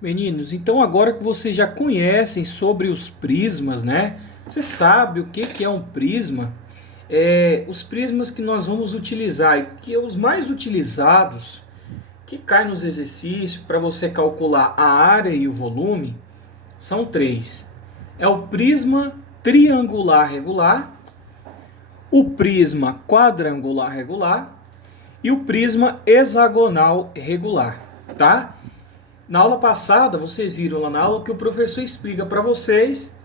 Meninos, então agora que vocês já conhecem sobre os prismas, né? Você sabe o que é um prisma? Os prismas que nós vamos utilizar e que os mais utilizados, que caem nos exercícios para você calcular a área e o volume, são três. É o prisma triangular regular, o prisma quadrangular regular e o prisma hexagonal regular, tá? Na aula passada, vocês viram lá na aula que o professor explica para vocês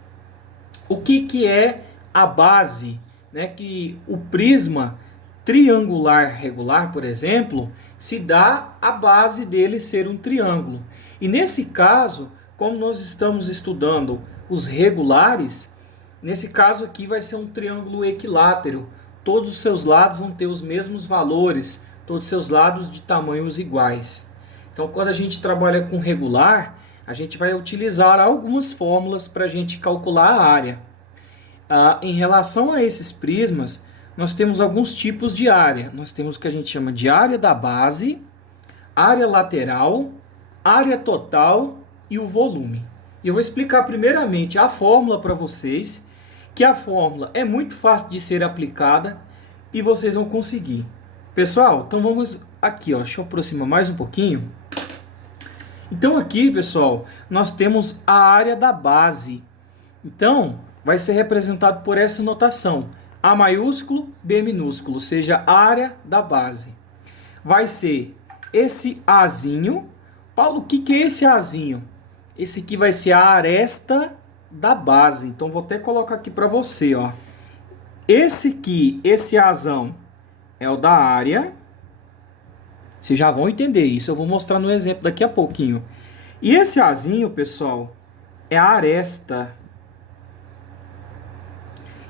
o que é a base, né? Que o prisma triangular regular, por exemplo, se dá a base dele ser um triângulo. E nesse caso, como nós estamos estudando os regulares, nesse caso aqui vai ser um triângulo equilátero. Todos os seus lados vão ter os mesmos valores, todos os seus lados de tamanhos iguais. Então, quando a gente trabalha com regular, a gente vai utilizar algumas fórmulas para a gente calcular a área. Em relação a esses prismas, nós temos alguns tipos de área. Nós temos o que a gente chama de área da base, área lateral, área total e o volume. E eu vou explicar primeiramente a fórmula para vocês, que a fórmula é muito fácil de ser aplicada e vocês vão conseguir. Pessoal, então vamos aqui, ó, deixa eu aproximar mais um pouquinho. Então aqui, pessoal, nós temos a área da base. Então, vai ser representado por essa notação. A maiúsculo, B minúsculo, ou seja, a área da base. Vai ser esse Azinho. Paulo, o que é esse Azinho? Esse aqui vai ser a aresta da base. Então, vou até colocar aqui para você, ó. Esse aqui, esse Azão, é o da área. Vocês já vão entender isso, eu vou mostrar no exemplo daqui a pouquinho. E esse Azinho, pessoal, é a aresta.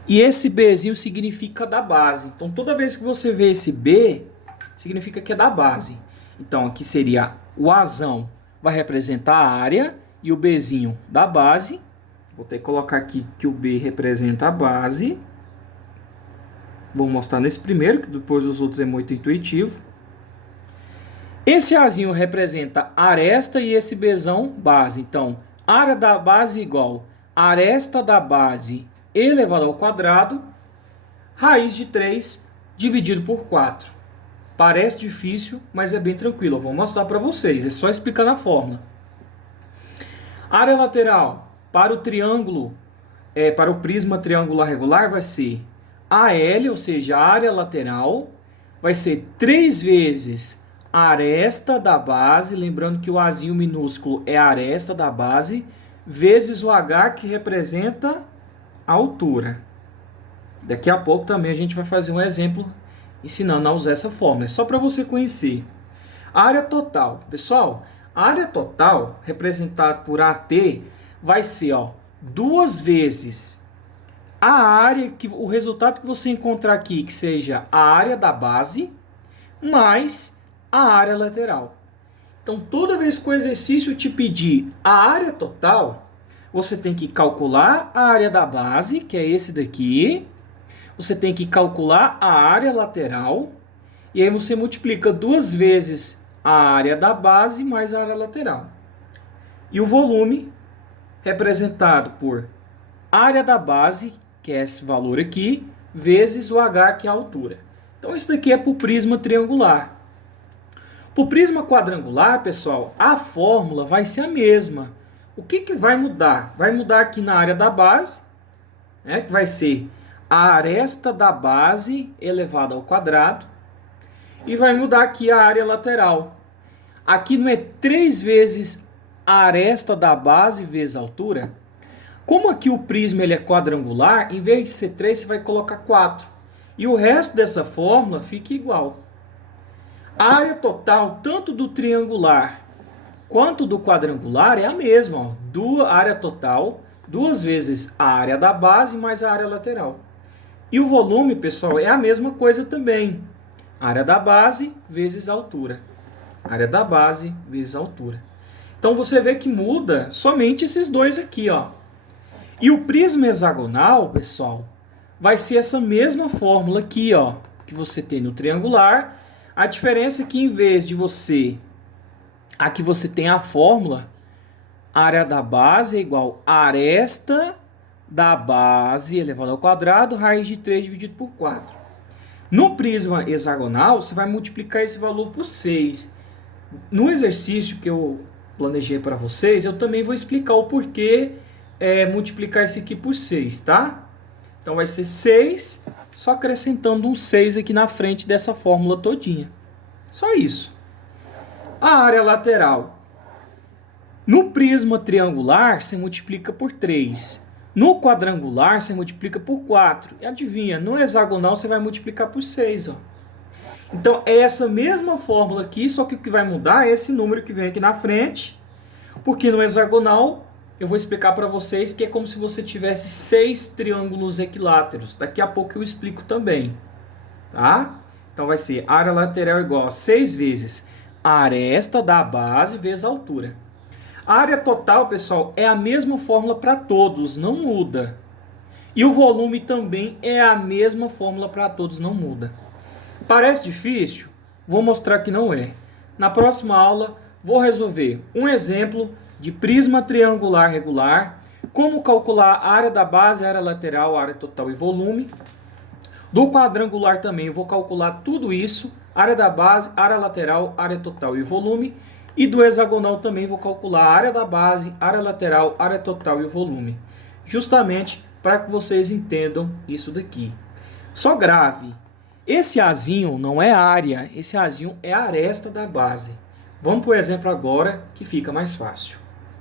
E esse Bzinho significa da base. Então, toda vez que você vê esse B, significa que é da base. Então, aqui seria o Azão vai representar a área e o Bzinho da base. Vou ter que colocar aqui que o B representa a base. Vou mostrar nesse primeiro, que depois os outros é muito intuitivo. Esse Azinho representa aresta e esse Bzão base. Então, área da base igual aresta da base elevado ao quadrado, raiz de 3 dividido por 4. Parece difícil, mas é bem tranquilo. Eu vou mostrar para vocês, é só explicar na fórmula. Área lateral para o triângulo, para o prisma triangular regular vai ser AL, ou seja, a área lateral, vai ser 3 vezes a aresta da base, lembrando que o Azinho minúsculo é a aresta da base, vezes o H, que representa a altura. Daqui a pouco também a gente vai fazer um exemplo ensinando a usar essa fórmula, é só para você conhecer. A área total, pessoal, a área total, representada por AT, vai ser 2 vezes a área, o resultado que você encontrar aqui, que seja a área da base, mais a área lateral. Então, toda vez que o exercício te pedir a área total, você tem que calcular a área da base, que é esse daqui. Você tem que calcular a área lateral. E aí você multiplica 2 vezes a área da base mais a área lateral. E o volume, representado por área da base, que é esse valor aqui, vezes o H, que é a altura. Então, isso daqui é para o prisma triangular. Para o prisma quadrangular, pessoal, a fórmula vai ser a mesma. O que vai mudar? Vai mudar aqui na área da base, né, que vai ser a aresta da base elevada ao quadrado, e vai mudar aqui a área lateral. Aqui não é 3 vezes a aresta da base vezes a altura? Como aqui o prisma ele é quadrangular, em vez de ser 3, você vai colocar 4. E o resto dessa fórmula fica igual. A área total, tanto do triangular quanto do quadrangular, é a mesma. A área total, 2 vezes a área da base mais a área lateral. E o volume, pessoal, é a mesma coisa também. Área da base vezes a altura. Área da base vezes a altura. Então, você vê que muda somente esses dois aqui, ó. E o prisma hexagonal, pessoal, vai ser essa mesma fórmula aqui, ó, que você tem no triangular. A diferença é que em vez de aqui você tem a fórmula, área da base é igual a aresta da base elevado ao quadrado, raiz de 3 dividido por 4. No prisma hexagonal, você vai multiplicar esse valor por 6. No exercício que eu planejei para vocês, eu também vou explicar o porquê multiplicar isso aqui por 6, tá? Então vai ser 6, só acrescentando um 6 aqui na frente dessa fórmula todinha. Só isso. A área lateral. No prisma triangular, você multiplica por 3. No quadrangular, você multiplica por 4. E adivinha, no hexagonal, você vai multiplicar por 6. Ó. Então, é essa mesma fórmula aqui, só que o que vai mudar é esse número que vem aqui na frente. Porque no hexagonal, eu vou explicar para vocês que é como se você tivesse 6 triângulos equiláteros. Daqui a pouco eu explico também. Tá? Então, vai ser área lateral igual a 6 vezes a aresta da base vezes a altura. A área total, pessoal, é a mesma fórmula para todos, não muda. E o volume também é a mesma fórmula para todos, não muda. Parece difícil? Vou mostrar que não é. Na próxima aula, vou resolver um exemplo de prisma triangular regular, como calcular a área da base, a área lateral, a área total e volume. Do quadrangular também, eu vou calcular tudo isso, área da base, área lateral, área total e volume. E do hexagonal também vou calcular a área da base, área lateral, área total e o volume. Justamente para que vocês entendam isso daqui. Só grave. Esse azinho não é área, esse azinho é a aresta da base. Vamos para o exemplo agora que fica mais fácil.